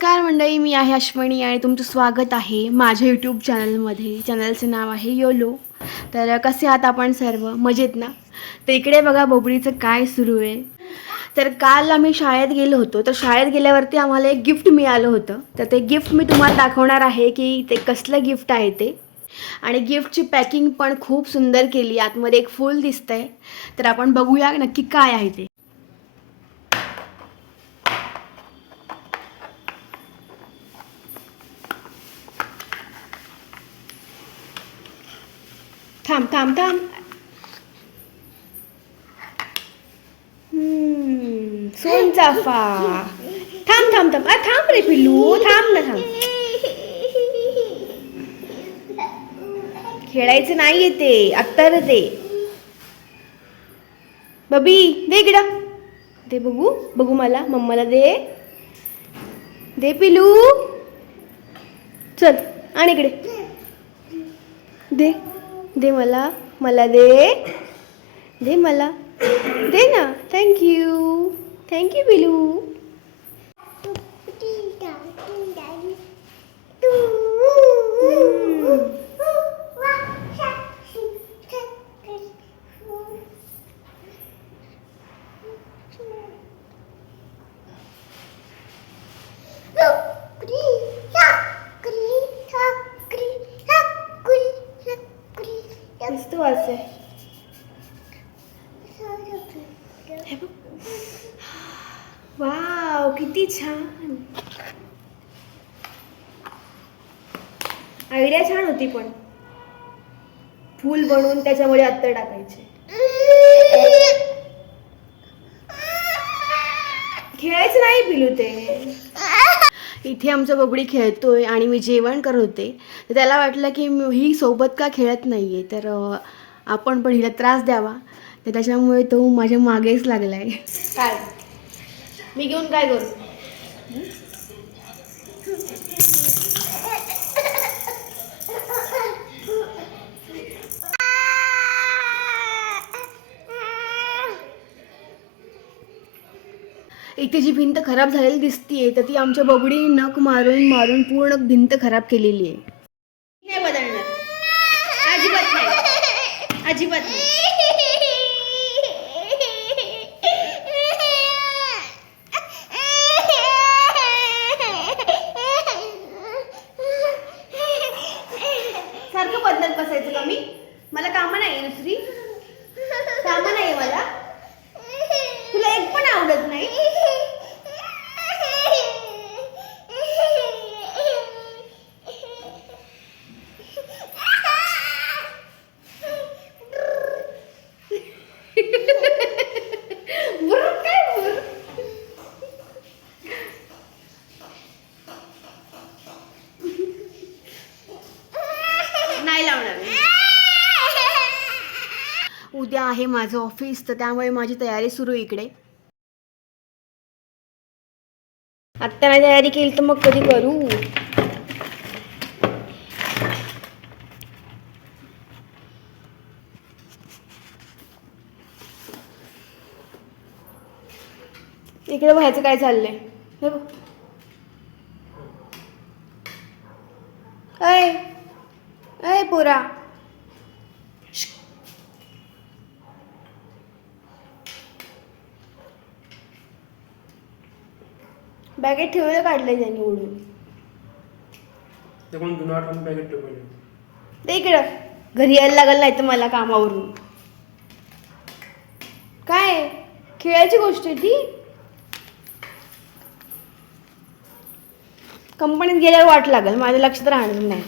नमस्कार मंडळी मी आहे अश्विनी आणि तुमचं स्वागत आहे माझ्या यूट्यूब चॅनलमध्ये चॅनलचं नाव आहे योलो तर कसे आहात आपण सर्व? मजेत ना? तर इकडे बघा बोबडीचं काय सुरू आहे. तर काल आम्ही शाळेत गेलो होतो. तर शाळेत गेल्यावरती आम्हाला एक गिफ्ट मिळालं होतं. तर ते गिफ्ट मी तुम्हाला दाखवणार आहे की ते कसलं गिफ्ट आहे ते. आणि गिफ्टची पॅकिंग पण खूप सुंदर केली. आतमध्ये एक फूल दिसतंय. तर आपण बघूया नक्की काय आहे ते. थांब थांब थांब हम्म, सोनचाफा थांब थांब थांब आ थांब रे पिल्लू थांब ना थांब खेळायचं नाही येते अत्तर ते बबी दे इकडं दे बघू बघू मला मम्माला दे दे पिलू चल आणि इकडे दे दे मला मला दे. दे मला. दे ना. Thank you thank you Bilu. मस्त वाजते वाव किती छान. आयडिया छान होती पण. फूल बनवून त्याच्यामुळे अत्तर टाकायचे. खेळायचं नाही पिलू ते. इथे आमचा बबडी खेळतोय आणि मी जेवण करत होते. तर त्याला वाटलं की ही सोबत का खेळत नाही आहे तर आपण पण हिला त्रास द्यावा. तर त्याच्यामुळे तो माझ्या मागेच लागला आहे काय? मी घेऊन काय करू? इथे जी भिंत खराब झालेली दिसतीये तर ती आमच्या बबडी नख मारून मारून पूर्ण भिंत खराब केलेली आहे. नाही बदलणार. अजिबात नाही. अजिबात नाही. सारखं बदलत बसायचं का मी? मला कामं नाही दुसरी कामं नाही मला तुला एक पण आवडत नाही बुर्र काय बुर्र? नाही लावणार मी. उद्या आहे माझं ऑफिस तर त्यामुळे माझी तयारी सुरू आहे इकडे. आत्ता नाही तयारी केली तर मग कधी करू? इकडे व्हायचं काय चाललंय. हे बघ. अय अय पोरा. बॅगेत ठेवलं काढलंय त्यांनी उडून. ते कोण जुनं आठवण ते इकडं. घरी यायला लागल नाही तर मला कामावरून. काय? खेळायची गोष्ट आहे ती? कंपनीत गेल्यावर वाट लागल. माझ्या लक्षात राहणार नाही.